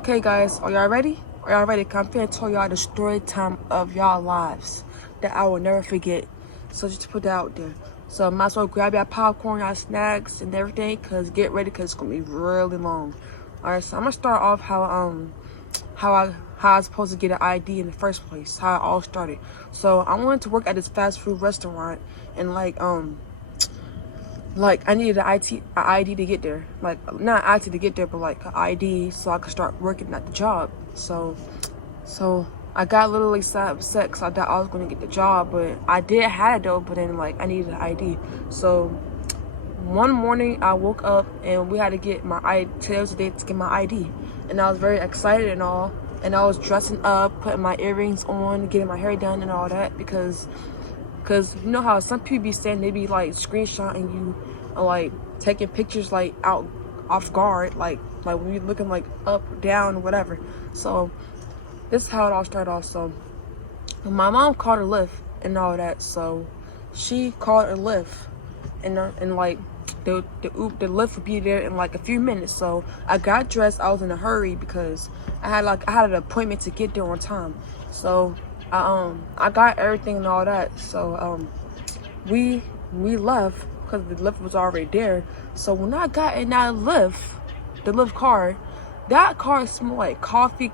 Okay, guys, are y'all ready? Are y'all ready? I'm finna tell y'all the story time of y'all lives that I will never forget. So just to put that out there. So might as well grab your popcorn, your snacks, and everything, cause get ready, cause it's gonna be really long. All right, so I'm gonna start off how I was supposed to get an ID in the first place, how it all started. So I wanted to work at this fast food restaurant, and like I needed an ID to get there, like not ID to get there, but like an ID so I could start working at the job. So I got literally so upset because I thought I was gonna get the job, but I did have it though. But then like I needed an ID. So one morning I woke up and we had to get my ID. Today was the day to get my ID, and I was very excited and all. And I was dressing up, putting my earrings on, getting my hair done and all that because you know how some people be saying they be like screenshotting you or like taking pictures like out off guard, like when you're looking like up, down, whatever. So this is how it all started off. So my mom called a lift and all that, so she called a lift and like the lift would be there in like a few minutes. So I got dressed. I was in a hurry because I had an appointment to get there on time. So I got everything and all that. So we left because the lift was already there. So when I got in that lift, the lift car, that car smelled like coffee,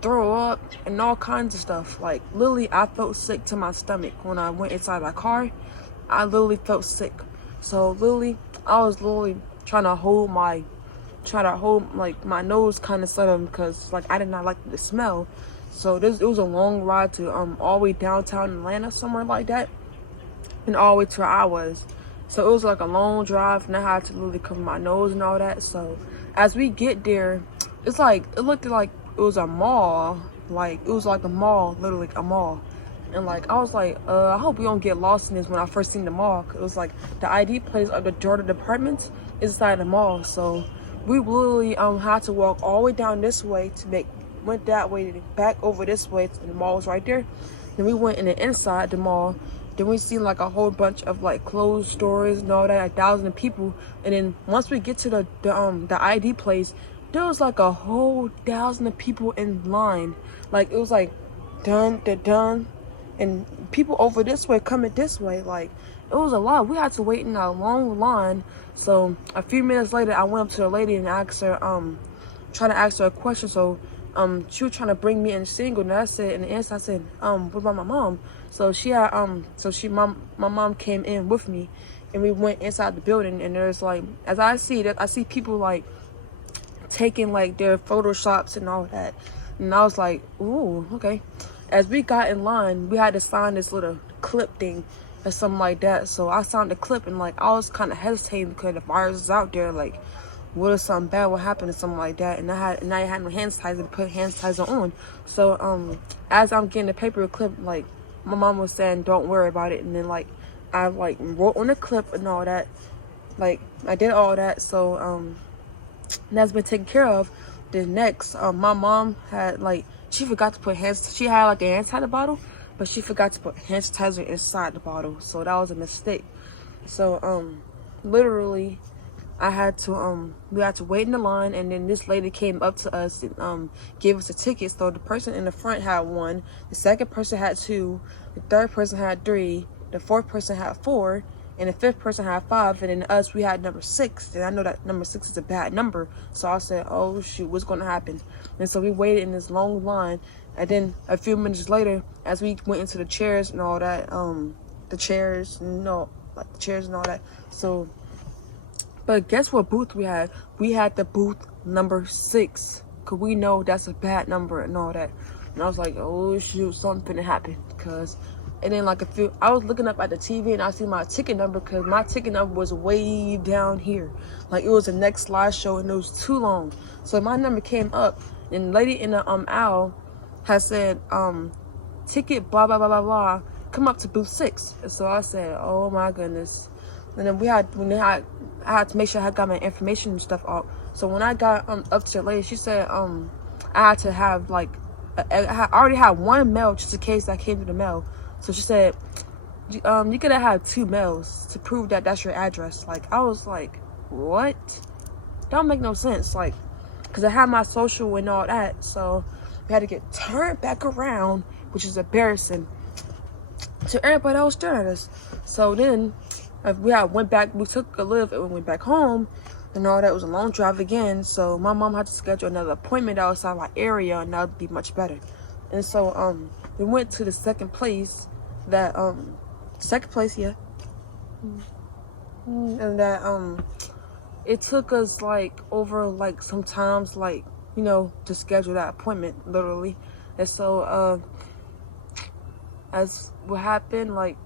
throw up, and all kinds of stuff. Like literally, I felt sick to my stomach when I went inside that car. I literally felt sick. So literally, I was literally trying to hold like my nose kind of set them because like I did not like the smell. So it was a long ride to all the way downtown Atlanta, somewhere like that, and all the way to where I was. So it was like a long drive, and I had to literally cover my nose and all that. So as we get there, it looked like it was a mall. Like it was like a mall, literally a mall. And like I was like, I hope we don't get lost in this when I first seen the mall. Cause it was like the ID place of the Jordan Departments is inside the mall. So we literally had to walk all the way down this way went that way, back over this way, and the mall was right there. Then we went in the inside the mall. Then we seen like a whole bunch of like clothes stores and all that, like thousands of people. And then once we get to the ID place, there was like a whole thousand of people in line. Like it was like done, and people over this way coming this way. Like it was a lot. We had to wait in a long line. So a few minutes later, I went up to the lady and asked her, trying to ask her a question. So she was trying to bring me in single, and I said, in the answer I said, what about my mom? So she had my mom came in with me, and we went inside the building. And there's like, as I see people like taking like their photoshops and all that, and I was like, ooh, okay. As we got in line, we had to sign this little clip thing or something like that. So I signed the clip, and like I was kind of hesitating because the virus is out there. Like, what if something bad would happen or something like that? And I had no hand sanitizer to put hand sanitizer on. So as I'm getting the paper clip, like my mom was saying, don't worry about it. And then like I like wrote on the clip and all that. Like I did all that. So that's been taken care of. The next, my mom had like, she forgot to put she had like a hand sanitizer bottle, but she forgot to put hand sanitizer inside the bottle. So that was a mistake. So literally we had to wait in the line, and then this lady came up to us and gave us a ticket. So the person in the front had 1, the second person had 2, the third person had 3, the fourth person had 4, and the fifth person had 5, and then us, we had number 6. And I know that number 6 is a bad number, so I said, oh shoot, what's gonna happen? And so we waited in this long line, and then a few minutes later, as we went into the chairs and all that, the chairs and all that. So but guess what booth we had? We had the booth number 6, because we know that's a bad number and all that. And I was like, oh shoot, something finna happen. And then like I was looking up at the TV, and I see my ticket number, because my ticket number was way down here. Like it was the next slideshow, and it was too long. So my number came up, and the lady in the aisle had said, ticket blah blah blah blah blah, come up to booth 6. And so I said, oh my goodness. And then I had to make sure I got my information and stuff up. So when I got up to the lady, she said I had to have like I already had 1 mail just in case I came to the mail. So she said you gotta have 2 mails to prove that that's your address. Like I was like, what? Don't make no sense. Like, because I had my social and all that. So we had to get turned back around, which is embarrassing to everybody that was staring at us. So then we went back, we took a lift and we went back home and all that. It was a long drive again. So my mom had to schedule another appointment outside my area, and that would be much better. And so we went to the second place that yeah. And that it took us like over like sometimes like, you know, to schedule that appointment literally. And so as what happened, like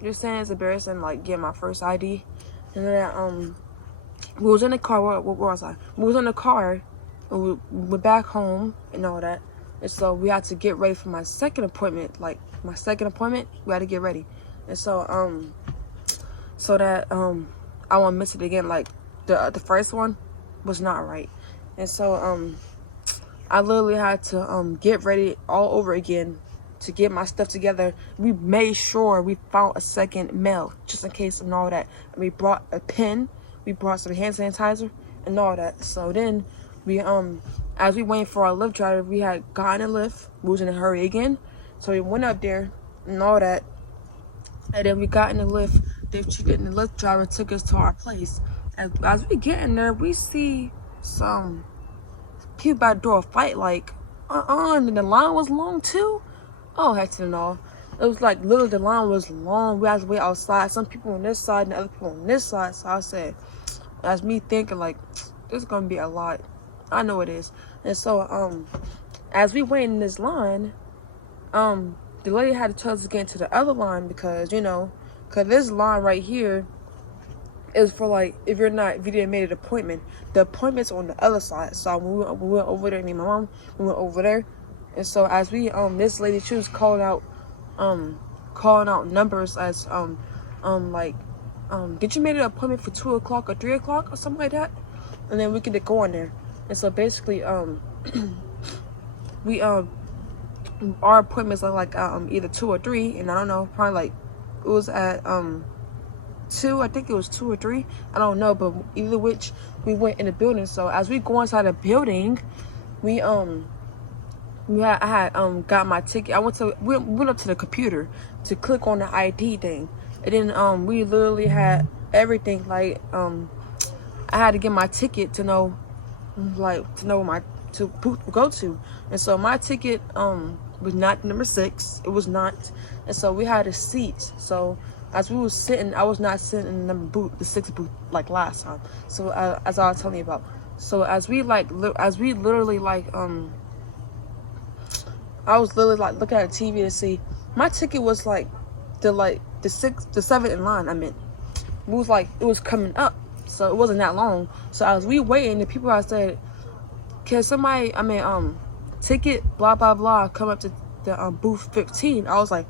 you're saying, it's embarrassing, like getting my first ID. And then we was in the car. Where was I? We was in the car and we went back home and all that. And so we had to get ready for my second appointment. Like my second appointment, we had to get ready. And so so that I won't miss it again. Like the first one was not right. And so I literally had to get ready all over again to get my stuff together. We made sure we found a second mail just in case and all that. And we brought a pen, we brought some hand sanitizer and all that. So then we as we waiting for our Lyft driver, we had gotten a Lyft. We was in a hurry again, so we went up there and all that. And then we got in the Lyft. The Lyft driver took us to our place. As we get in there, we see some people about to do a fight. Like, and the line was long too. Oh, heck to no. It was like literally the line was long. We had to wait outside. Some people on this side and the other people on this side. So I said, that's me thinking like, this is gonna be a lot. I know it is. And so as we wait in this line, the lady had to tell us to get into the other line because, you know, because this line right here is for like if you didn't make an appointment. The appointment's on the other side. So we went over there, me and my mom, we went over there. And so as we this lady, she was calling out numbers as like did you make an appointment for 2 o'clock or 3 o'clock or something like that? And then we could go in there. And so basically we our appointments are like either 2 or 3, and I don't know, probably like it was at 2, I think it was 2 or 3, I don't know, but either which we went in the building. So as we go inside the building, I had got my ticket. We went up to the computer to click on the ID thing, and then we literally had everything. Like I had to get my ticket to know where my booth to go to. And so my ticket was not number 6. It was not. And so we had a seat. So as we was sitting, I was not sitting in the the 6th booth like last time. So as I was telling you about. So as we literally like I was literally like looking at the TV to see, my ticket was like the 7th in line. I meant it was like it was coming up, so it wasn't that long. So as we waiting, the people I said, can somebody, ticket blah blah blah, come up to the booth 15. I was like,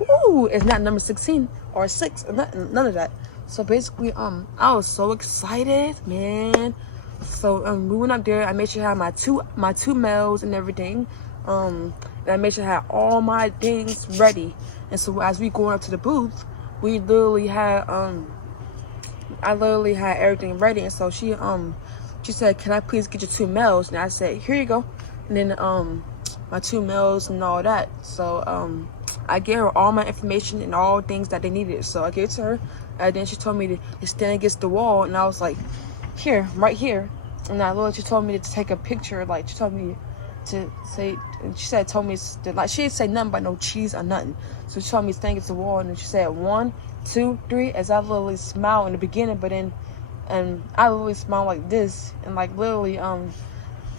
ooh, it's not number 16 or 6 or none of that. So basically I was so excited, man. So we went up there. I made sure I had my two mails and everything. And I made sure I had all my things ready. And so as we going up to the booth, we literally had I literally had everything ready. And so she said, can I please get your 2 mails? And I said, here you go. And then my 2 mails and all that. So I gave her all my information and all things that they needed. So I gave it to her, and then she told me to stand against the wall, and I was like, here, right here. And I literally, she told me to take a picture. Like, she told me to say, and she said, told me to, like, she didn't say nothing about no cheese or nothing. So she told me to stand against the wall, and then she said 1, 2, 3, as I literally smiled in the beginning, but then, and I literally smiled like this, and like literally,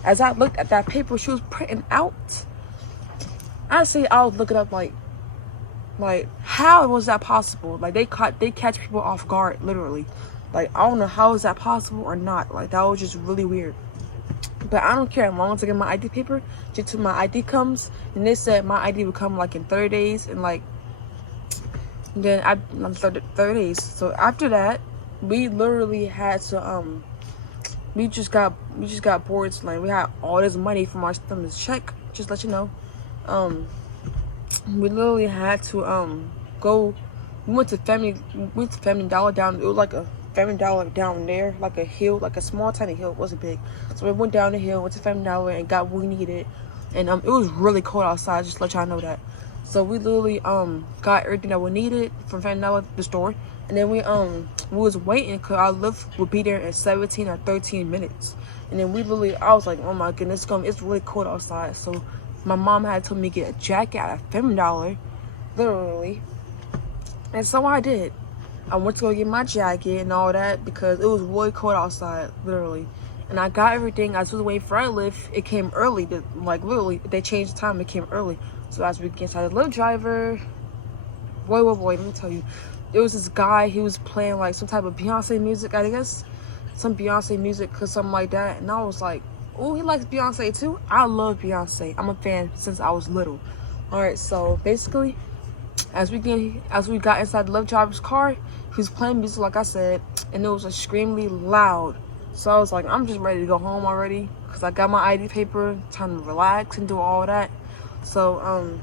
as I looked at that paper she was printing out, honestly, I was looking up like how was that possible? Like they catch people off guard, literally. Like, I don't know how is that possible or not. Like, that was just really weird. But I don't care, as long as I get my ID paper, just till my ID comes. And they said my ID would come like in 30 days, and like then I'm 30 days. So after that, we literally had to we just got bored. Like, we had all this money from our stimulus check, just let you know. We literally had to go. We went to Family Dollar down. It was like Family Dollar down there, like a hill, like a small tiny hill. It wasn't big. So we went down the hill, went to Family Dollar and got what we needed. And it was really cold outside, just to let y'all know that. So we literally got everything that we needed from Family Dollar, the store. And then we was waiting because our lift would be there in 17 or 13 minutes. And then I was like, oh my goodness, it's really cold outside. So my mom had told me to get a jacket at Family Dollar, literally. And so I did. I went to go get my jacket and all that because it was really cold outside, literally. And I got everything. I was waiting for our lift. It came early. Like, literally, they changed the time. It came early. So as we get inside the lift driver, boy, let me tell you. There was this guy, he was playing like some type of Beyonce music, I guess. Some Beyonce music or something like that. And I was like, oh, he likes Beyonce too? I love Beyonce. I'm a fan since I was little. Alright, so basically, as we got inside the lift driver's car, he was playing music like I said, and it was extremely loud. So I was like, I'm just ready to go home already because I got my ID paper, time to relax and do all that. So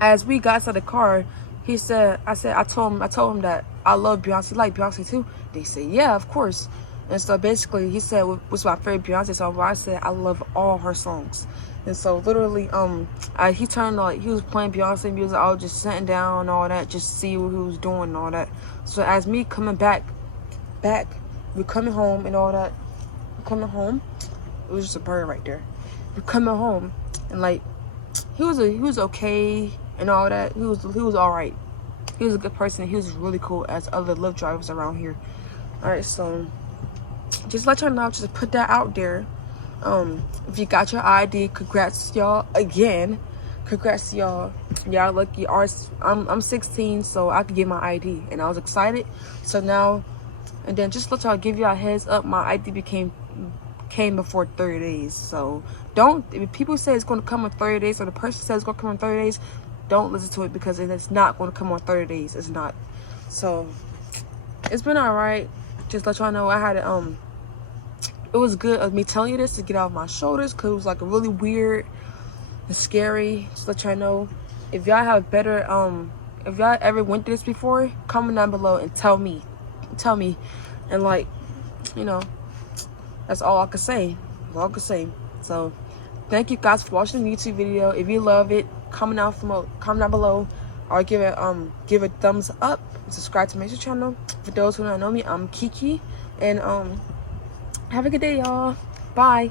as we got inside the car, I told him that I love Beyonce. You like Beyonce too? They said, yeah, of course. And so basically he said, what's my favorite Beyonce song? But I said, I love all her songs. And so literally, he turned like, he was playing Beyonce music. I was just sitting down and all that, just see what he was doing and all that. So as me coming back, we're coming home and all that. We're coming home. It was just a bird right there. We're coming home and like, he was okay and all that. He was all right. He was a good person. He was really cool as other Lyft drivers around here. All right, so just let y'all know, just put that out there. If you got your ID, congrats y'all again. Congrats to y'all. Y'all lucky. I'm 16, so I could get my ID, and I was excited. So now, and then just let y'all give y'all a heads up. My ID came before 30 days. So if people say it's going to come in 30 days, or the person says it's going to come in 30 days, don't listen to it because it's not going to come on 30 days. It's not. So it's been all right. Just let y'all know I had it was good of me telling you this to get off my shoulders because it was like a really weird and scary. Just let y'all know. If y'all have better if y'all ever went through this before, comment down below and tell me. And like, you know, that's all I could say. That's all I could say. So thank you guys for watching the YouTube video. If you love it, comment down below, or give it a thumbs up. Subscribe to my YouTube channel. For those who don't know me, I'm Kiki, and have a good day, y'all. Bye.